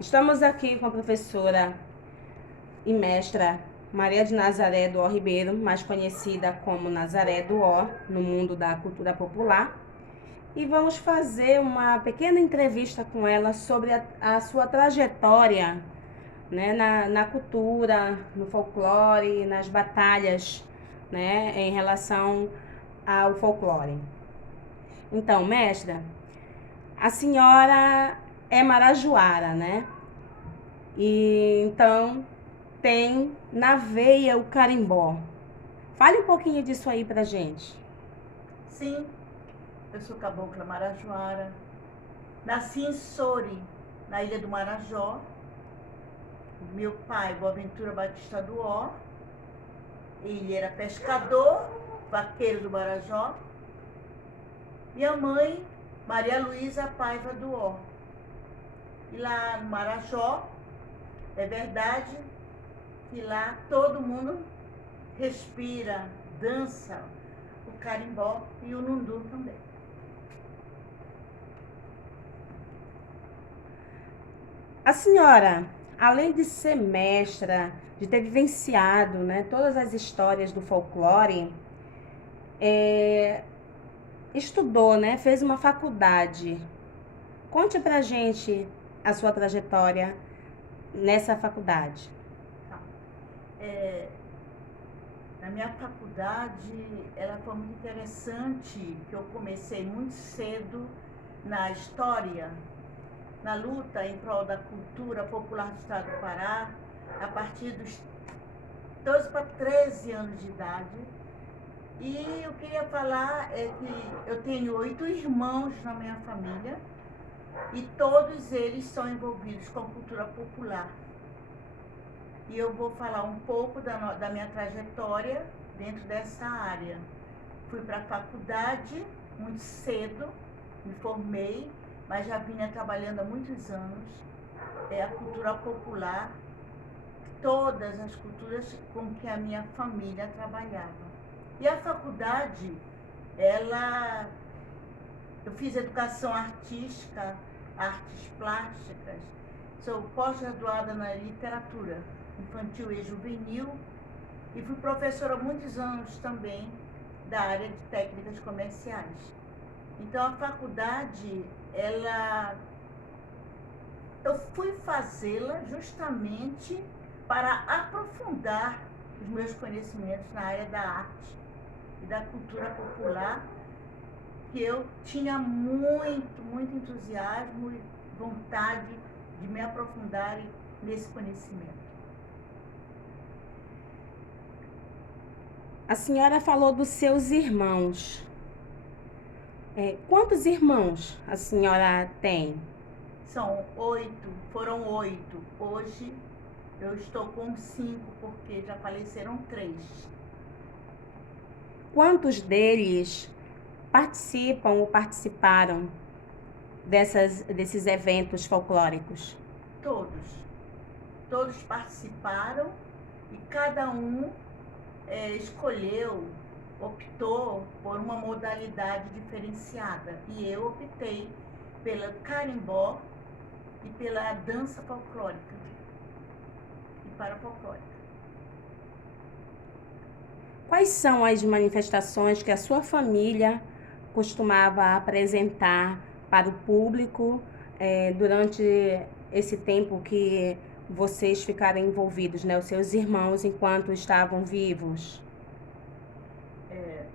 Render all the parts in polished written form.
Estamos aqui com a professora e mestra Maria de Nazaré do Ó Ribeiro, mais conhecida como Nazaré do Ó, no mundo da cultura popular. E vamos fazer uma pequena entrevista com ela sobre a sua trajetória, né, na cultura, no folclore, nas batalhas, né, em relação ao folclore. Então, mestra, a senhora é marajoara, né? E então tem na veia o carimbó. Fale um pouquinho disso aí pra gente. Sim, eu sou cabocla marajoara. Nasci em Soure, na ilha do Marajó. Meu pai, Boaventura Batista do Ó, ele era pescador, vaqueiro do Marajó. Minha mãe, Maria Luísa Paiva do Ó. E lá no Marajó, é verdade que lá todo mundo respira, dança o carimbó e o nundu também. A senhora, além de ser mestra, de ter vivenciado, né, todas as histórias do folclore, estudou, né, fez uma faculdade. Conte pra gente a sua trajetória nessa faculdade. Tá. Na minha faculdade, ela foi muito interessante, que eu comecei muito cedo na história, na luta em prol da cultura popular do estado do Pará, a partir dos 12 para 13 anos de idade. E eu queria falar é que eu tenho 8 irmãos na minha família e todos eles são envolvidos com a cultura popular. E eu vou falar um pouco da minha trajetória dentro dessa área. Fui para a faculdade muito cedo, me formei, mas já vinha trabalhando há muitos anos. É a cultura popular, todas as culturas com que a minha família trabalhava. E a faculdade, eu fiz educação artística, artes plásticas, sou pós-graduada na literatura infantil e juvenil e fui professora há muitos anos também da área de técnicas comerciais. Então a faculdade, eu fui fazê-la justamente para aprofundar os meus conhecimentos na área da arte e da cultura popular, que eu tinha muito entusiasmo e vontade de me aprofundar nesse conhecimento. A senhora falou dos seus irmãos. Quantos irmãos a senhora tem? São 8, foram 8. Hoje eu estou com 5, porque já faleceram 3. Quantos deles participam ou participaram desses eventos folclóricos? Todos participaram e cada um optou por uma modalidade diferenciada. E eu optei pelo carimbó e pela dança folclórica e parafolclórica. Quais são as manifestações que a sua família costumava apresentar para o público durante esse tempo que vocês ficaram envolvidos, né? Os seus irmãos, enquanto estavam vivos?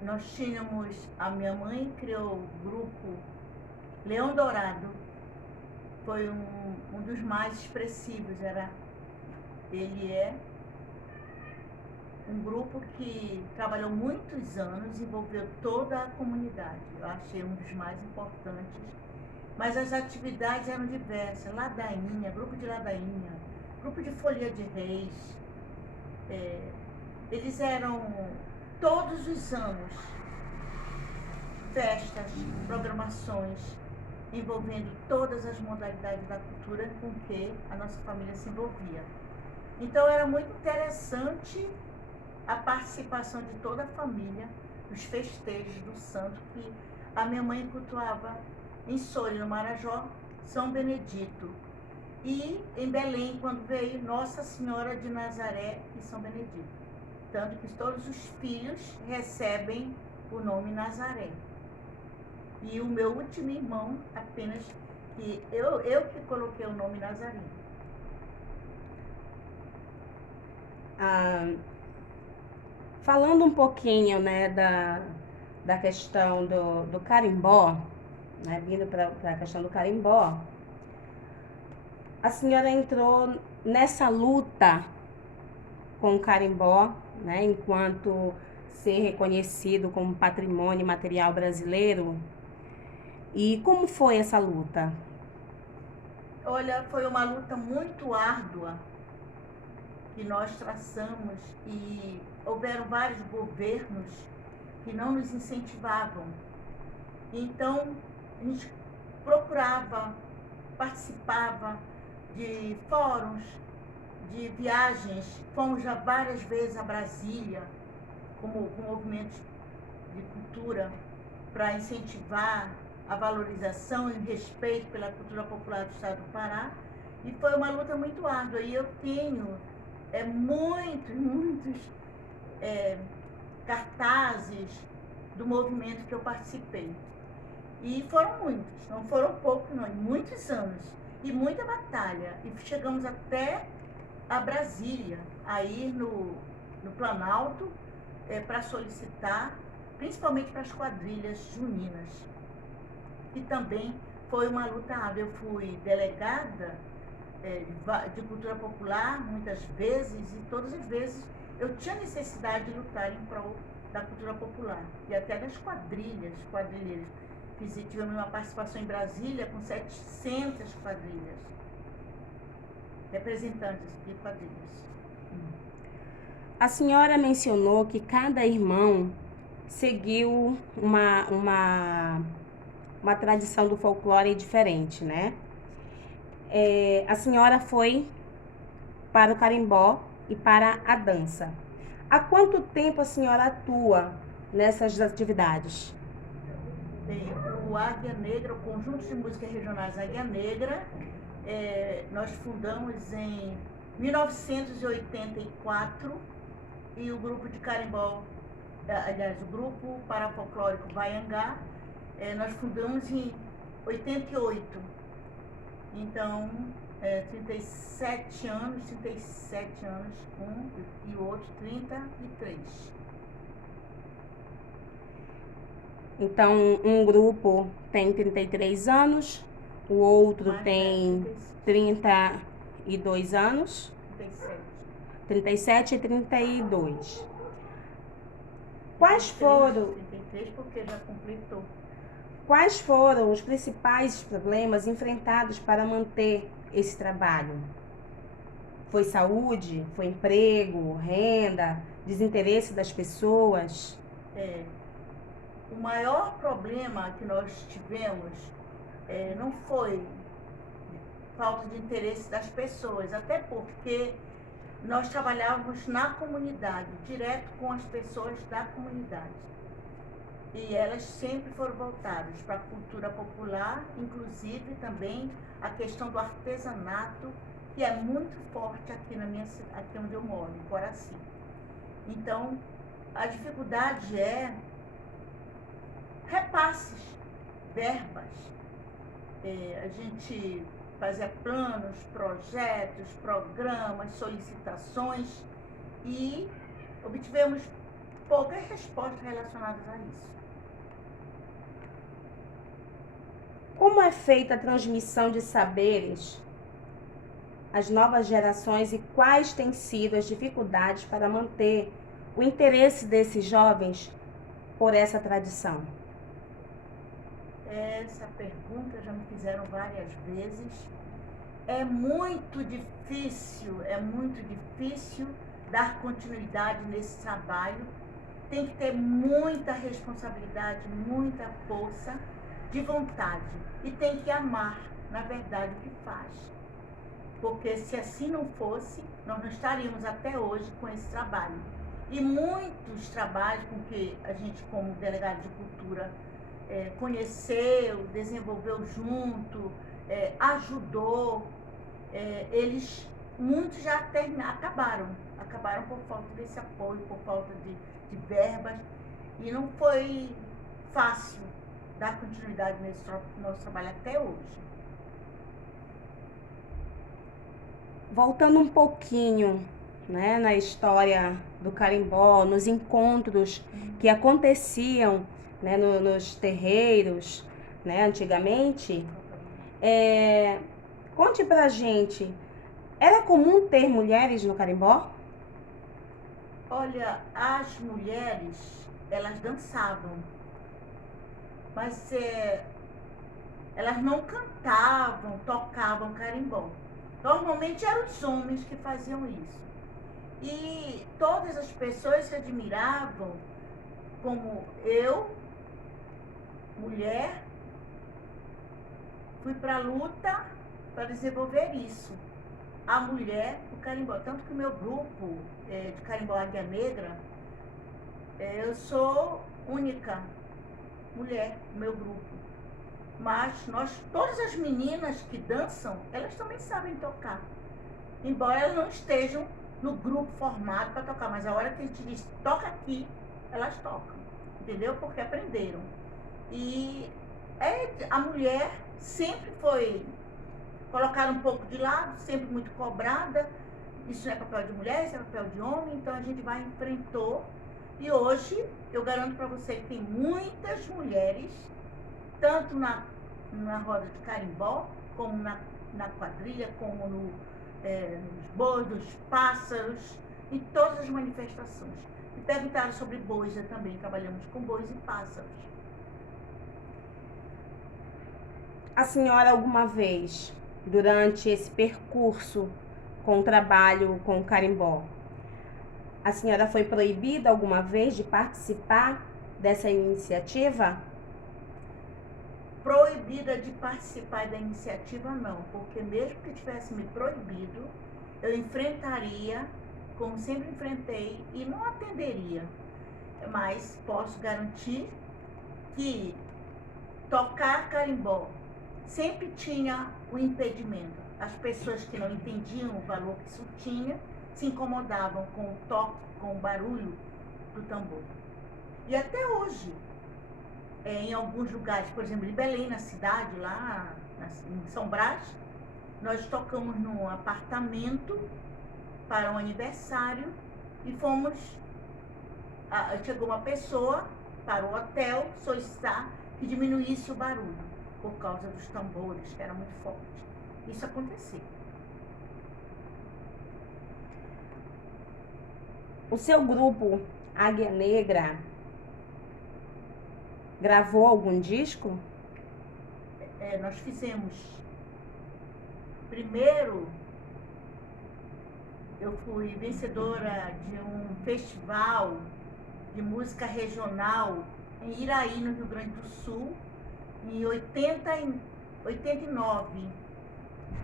Nós tínhamos, a minha mãe criou o grupo Leão Dourado, foi um dos mais expressivos, ele é um grupo que trabalhou muitos anos, envolveu toda a comunidade. Eu achei um dos mais importantes. Mas as atividades eram diversas, ladainha, grupo de ladainha, grupo de folia de reis. Eles eram todos os anos festas, programações, envolvendo todas as modalidades da cultura com que a nossa família se envolvia. Então era muito interessante a participação de toda a família nos festejos do santo que a minha mãe cultuava em Soure, no Marajó, São Benedito. e em Belém, quando veio Nossa Senhora de Nazaré e São Benedito. Tanto que todos os filhos recebem o nome Nazaré. E o meu último irmão, apenas que eu que coloquei o nome Nazaré. Falando um pouquinho, né, da questão do carimbó, né, vindo para a questão do carimbó, a senhora entrou nessa luta com o carimbó, né, enquanto ser reconhecido como patrimônio material brasileiro. E como foi essa luta? Olha, foi uma luta muito árdua que nós traçamos e houveram vários governos que não nos incentivavam. Então, a gente procurava, participava de fóruns, de viagens. Fomos já várias vezes a Brasília, com movimentos de cultura, para incentivar a valorização e o respeito pela cultura popular do Estado do Pará. E foi uma luta muito árdua. E eu tenho muitos cartazes do movimento que eu participei. E foram muitos, não foram poucos não, muitos anos. E muita batalha. E chegamos até a Brasília, a ir no Planalto, para solicitar, principalmente para as quadrilhas juninas. E também foi uma luta árdua. Eu fui delegada de cultura popular muitas vezes, e todas as vezes eu tinha necessidade de lutar em prol da cultura popular e até das quadrilheiras. Tivemos uma participação em Brasília com 700 quadrilhas, representantes de quadrilhas. A senhora mencionou que cada irmão seguiu uma tradição do folclore diferente, né? A senhora foi para o carimbó e para a dança. Há quanto tempo a senhora atua nessas atividades? Bem, o Águia Negra, o Conjunto de Músicas Regionais Águia Negra, nós fundamos em 1984 e o grupo de carimbó, aliás, o grupo parafolclórico Baiangá, nós fundamos em 88. Então, 37 anos, um e o outro 33. Então, um grupo tem 33 anos, o outro tem 32 anos. 37 e 32. Quais foram... 33 porque já completou. Quais foram os principais problemas enfrentados para manter esse trabalho? Foi saúde? Foi emprego? Renda? Desinteresse das pessoas? O maior problema que nós tivemos não foi falta de interesse das pessoas, até porque nós trabalhávamos na comunidade, direto com as pessoas da comunidade. E elas sempre foram voltadas para a cultura popular, inclusive também a questão do artesanato, que é muito forte aqui aqui onde eu moro, em Coraci. Então, a dificuldade é repasses, verbas. A gente fazia planos, projetos, programas, solicitações e obtivemos poucas respostas relacionadas a isso. Como é feita a transmissão de saberes às novas gerações e quais têm sido as dificuldades para manter o interesse desses jovens por essa tradição? Essa pergunta já me fizeram várias vezes. É muito difícil dar continuidade nesse trabalho. Tem que ter muita responsabilidade, muita força de vontade e tem que amar, na verdade, o que faz. Porque se assim não fosse, nós não estaríamos até hoje com esse trabalho. E muitos trabalhos com que a gente, como delegado de cultura, conheceu, desenvolveu junto, ajudou, muitos já acabaram por falta desse apoio, por falta de verbas, e não foi fácil dar continuidade nesse nosso trabalho até hoje. Voltando um pouquinho, né, na história do carimbó, nos encontros que aconteciam, né, nos terreiros, né, antigamente, conte pra gente, era comum ter mulheres no carimbó? Olha, as mulheres, elas dançavam, mas elas não cantavam, tocavam carimbó. Normalmente eram os homens que faziam isso. E todas as pessoas se admiravam, como eu, mulher, fui para a luta para desenvolver isso. A mulher do carimbó. Tanto que o meu grupo de carimbó Águia Negra, eu sou única mulher no meu grupo. Mas todas as meninas que dançam, elas também sabem tocar. Embora elas não estejam no grupo formado para tocar, mas a hora que a gente diz, toca aqui, elas tocam, entendeu? Porque aprenderam. E a mulher sempre foi colocada um pouco de lado, sempre muito cobrada. Isso não é papel de mulher, isso é papel de homem, então a gente enfrentou. E hoje, eu garanto para você que tem muitas mulheres, tanto na roda de carimbó, como na quadrilha, como nos bois dos pássaros, em todas as manifestações. E perguntaram sobre bois, eu também trabalhamos com bois e pássaros. A senhora alguma vez, durante esse percurso com o trabalho com o carimbó, a senhora foi proibida alguma vez de participar dessa iniciativa? Proibida de participar da iniciativa, não, porque mesmo que tivesse me proibido, eu enfrentaria, como sempre enfrentei, e não atenderia. Mas posso garantir que tocar carimbó sempre tinha o impedimento. As pessoas que não entendiam o valor que isso tinha, se incomodavam com o toque, com o barulho do tambor. E até hoje, em alguns lugares, por exemplo, em Belém, na cidade, lá em São Brás, nós tocamos num apartamento para um aniversário e chegou uma pessoa para o hotel solicitar que diminuísse o barulho por causa dos tambores, que era muito forte. Isso aconteceu. O seu grupo Águia Negra gravou algum disco? Nós fizemos. Primeiro, eu fui vencedora de um festival de música regional em Iraí, no Rio Grande do Sul, em 89,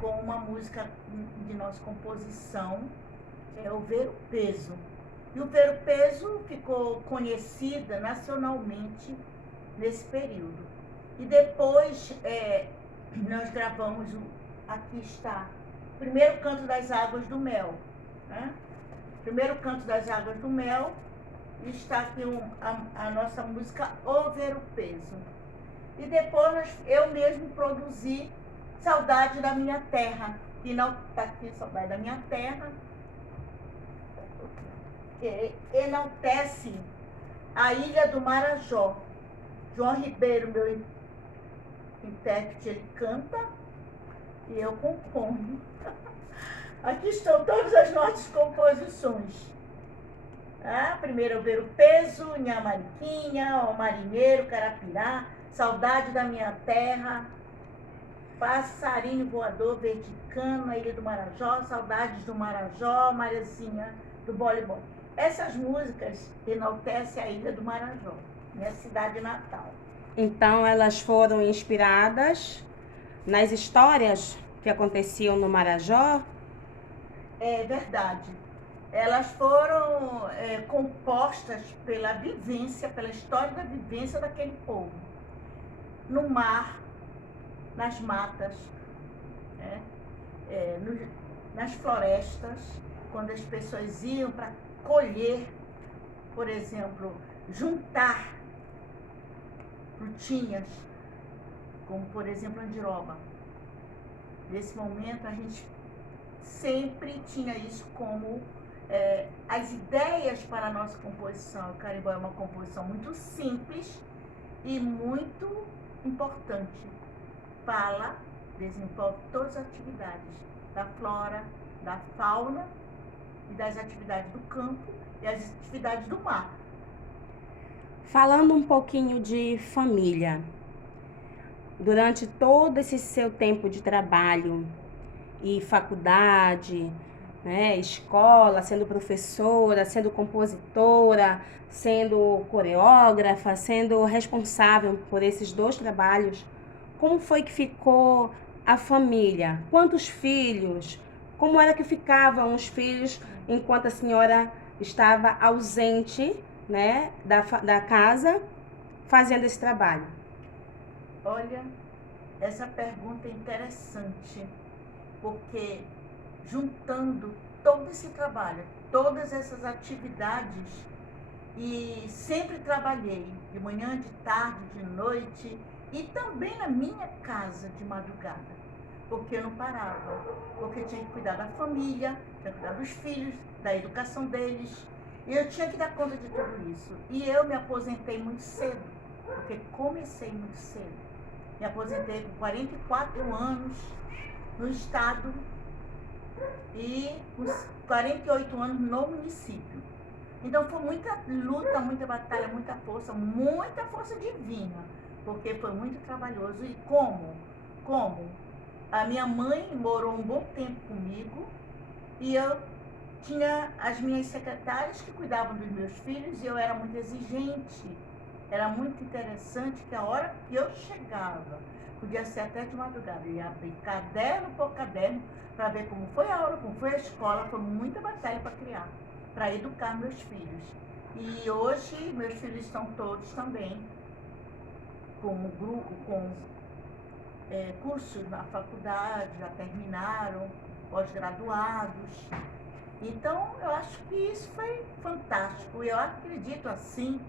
com uma música de nossa composição, o Ver o Peso. E o Ver o Peso ficou conhecida nacionalmente nesse período. E depois nós gravamos, aqui está, o Primeiro Canto das Águas do Mel. Né? Primeiro Canto das Águas do Mel, e está aqui a nossa música O Ver o Peso. E depois eu mesmo produzi Saudade da Minha Terra, que não está aqui, Saudade da Minha Terra, que enaltece a Ilha do Marajó. João Ribeiro, meu intérprete, ele canta e eu componho. Aqui estão todas as nossas composições. Primeiro eu Ver o Peso, Nha Mariquinha, Ó Marinheiro, Carapirá, Saudade da Minha Terra, Passarinho Voador, Verdicano, a Ilha do Marajó, Saudades do Marajó, Mariazinha do Voleibol. Essas músicas enaltecem a Ilha do Marajó, minha cidade natal. Então elas foram inspiradas nas histórias que aconteciam no Marajó? É verdade. Elas foram compostas pela vivência, pela história da vivência daquele povo. No mar, nas matas, nas florestas, quando as pessoas iam para colher, por exemplo, juntar frutinhas, como por exemplo andiroba. Nesse momento a gente sempre tinha isso como as ideias para a nossa composição. O carimbó é uma composição muito simples e muito importante. Fala, desenvolve todas as atividades da flora, da fauna e das atividades do campo e as atividades do mar. Falando um pouquinho de família, durante todo esse seu tempo de trabalho e faculdade, né, escola, sendo professora, sendo compositora, sendo coreógrafa, sendo responsável por esses 2 trabalhos, como foi que ficou a família? Quantos filhos? Como era que ficavam os filhos enquanto a senhora estava ausente, né, da casa, fazendo esse trabalho? Olha, essa pergunta é interessante, porque juntando todo esse trabalho, todas essas atividades, e sempre trabalhei de manhã, de tarde, de noite, e também na minha casa de madrugada, porque eu não parava, porque eu tinha que cuidar da família, tinha que cuidar dos filhos, da educação deles, e eu tinha que dar conta de tudo isso. E eu me aposentei muito cedo, porque comecei muito cedo. Me aposentei com 44 anos no estado e os 48 anos no município. Então foi muita luta, muita batalha, muita força divina, porque foi muito trabalhoso. E como? A minha mãe morou um bom tempo comigo e eu tinha as minhas secretárias que cuidavam dos meus filhos e eu era muito exigente. Era muito interessante que a hora que eu chegava, podia ser até de madrugada, eu ia abrir caderno por caderno para ver como foi a aula, como foi a escola. Foi muita batalha para criar, para educar meus filhos. E hoje meus filhos estão todos também com grupo, com cursos na faculdade, já terminaram, pós-graduados. Então eu acho que isso foi fantástico. E eu acredito assim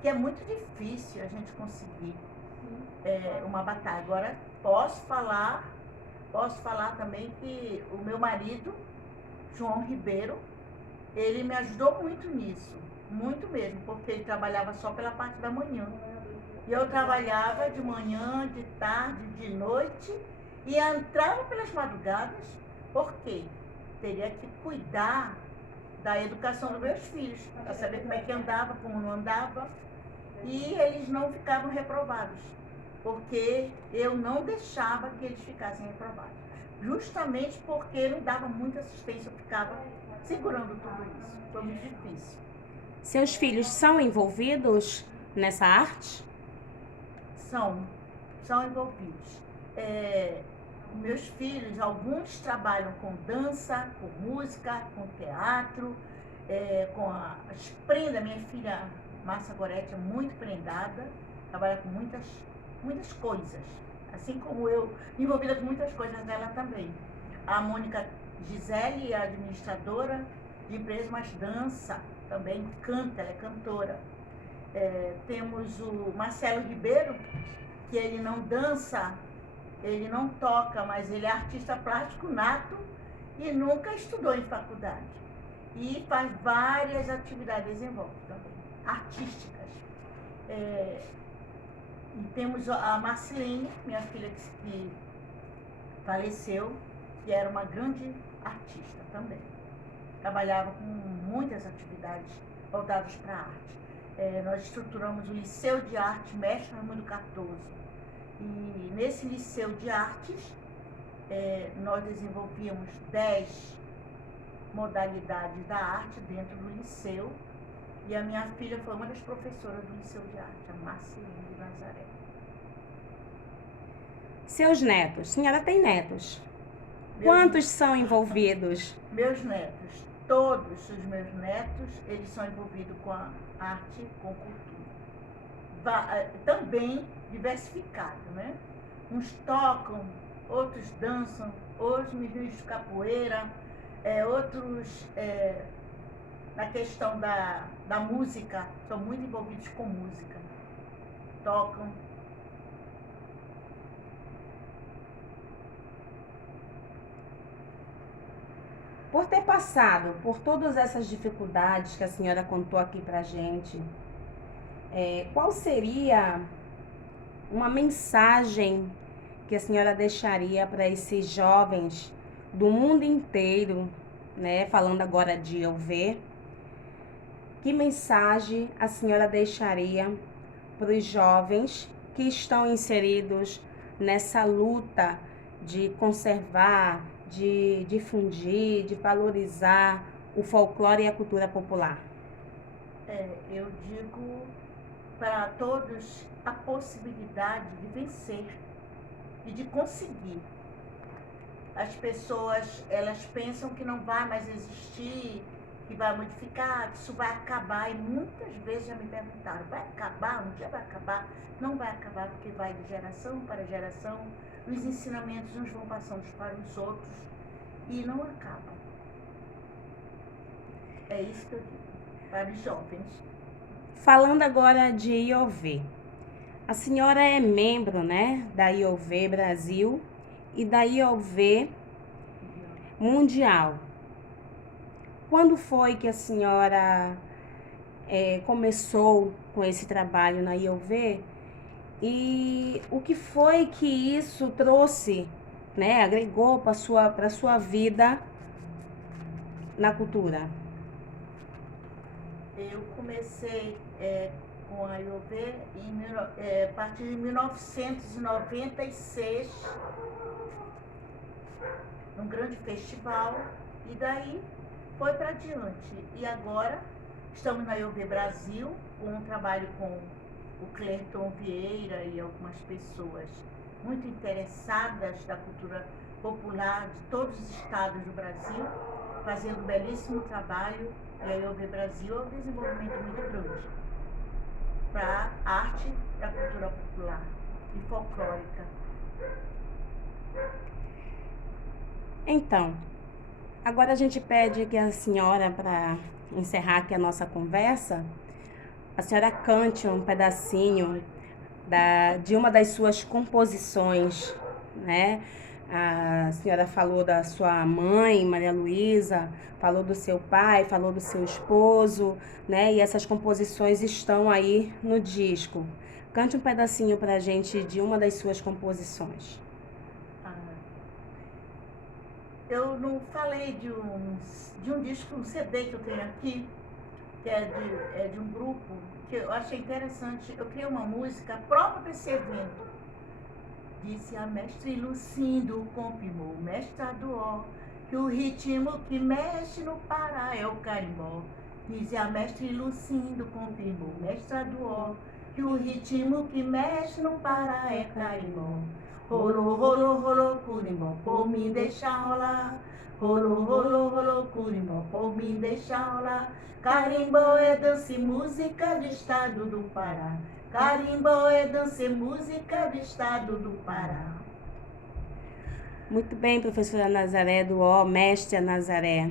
que é muito difícil a gente conseguir uma batalha. Agora, posso falar também que o meu marido, João Ribeiro, ele me ajudou muito nisso, muito mesmo, porque ele trabalhava só pela parte da manhã. E eu trabalhava de manhã, de tarde, de noite, e entrava pelas madrugadas, porque teria que cuidar da educação dos meus filhos, para saber como é que andava, como não andava. E eles não ficavam reprovados, porque eu não deixava que eles ficassem reprovados. Justamente porque eu não dava muita assistência, eu ficava segurando tudo isso. Foi muito difícil. Seus filhos são envolvidos nessa arte? São envolvidos. Meus filhos, alguns trabalham com dança, com música, com teatro, com as prendas. Minha filha Márcia Goretti é muito prendada, trabalha com muitas coisas, assim como eu, envolvida com muitas coisas dela também. A Mônica Gisele é administradora de empresa, mas dança também, canta, ela é cantora. Temos o Marcelo Ribeiro, que ele não dança, ele não toca, mas ele é artista plástico nato e nunca estudou em faculdade. E faz várias atividades, desenvolve também, artísticas. E temos a Marcelene, minha filha que faleceu, que era uma grande artista também. Trabalhava com muitas atividades voltadas para a arte. Nós estruturamos o Liceu de Arte Mestre Raimundo Cardoso. E nesse Liceu de Artes, nós desenvolvíamos 10 modalidades da arte dentro do liceu. E a minha filha foi uma das professoras do Liceu de Arte, a Marcelene de Nazaré. Seus netos, a senhora tem netos? Quantos são envolvidos? Meus netos, todos os meus netos, eles são envolvidos com a arte, com cultura. Também diversificado, né? Uns tocam, outros dançam, outros meninos de capoeira, outros na questão da música, são muito envolvidos com música, tocam. Por ter passado por todas essas dificuldades que a senhora contou aqui pra gente, qual seria uma mensagem que a senhora deixaria para esses jovens do mundo inteiro, né? Falando agora de IOV, que mensagem a senhora deixaria para os jovens que estão inseridos nessa luta de conservar, de difundir, de valorizar o folclore e a cultura popular? Eu digo para todos a possibilidade de vencer e de conseguir. As pessoas, elas pensam que não vai mais existir, que vai modificar, que isso vai acabar. E muitas vezes já me perguntaram, vai acabar? Um dia vai acabar? Não vai acabar, porque vai de geração para geração. Os ensinamentos uns vão passando para os outros e não acabam. É isso que eu digo para os jovens. Falando agora de IOV. A senhora é membro, né, da IOV Brasil e da IOV Mundial. Quando foi que a senhora começou com esse trabalho na IOV? E o que foi que isso trouxe, né, agregou para sua vida na cultura? Eu comecei com a IOV a partir de 1996, num grande festival, e daí foi para diante. E agora estamos na IOV Brasil, com um trabalho com o Clerton Vieira e algumas pessoas muito interessadas da cultura popular de todos os estados do Brasil, fazendo um belíssimo trabalho. E a IOV Brasil é um desenvolvimento muito grande para a arte da cultura popular e folclórica. Então, agora a gente pede que a senhora, para encerrar aqui a nossa conversa, a senhora cante um pedacinho de uma das suas composições, né? A senhora falou da sua mãe, Maria Luísa, falou do seu pai, falou do seu esposo, né? E essas composições estão aí no disco. Cante um pedacinho pra gente de uma das suas composições. Eu não falei de um disco, um CD que eu tenho aqui, que é de um grupo, que eu achei interessante. Eu criei uma música própria para esse evento. Disse a mestre Lucindo, confirmou o mestre Aduó, que o ritmo que mexe no Pará é o carimbó. Disse a mestre Lucindo, confirmou o mestre Aduó, que o ritmo que mexe no Pará é carimbó. Rolou, rolou, rolou, curimbó, por me deixar rolar. Rolou, rolou, rolou, curimbó, por me deixar rolar. Carimbó é dança e música do estado do Pará. Carimbó é dança e música do estado do Pará. Muito bem, professora Nazaré Duó, mestre Nazaré.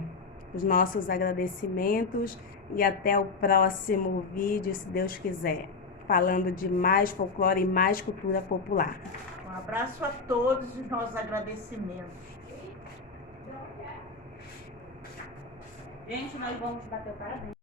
Os nossos agradecimentos e até o próximo vídeo, se Deus quiser, falando de mais folclore e mais cultura popular. Um abraço a todos e nossos agradecimentos. Gente, nós vamos bater o parabéns.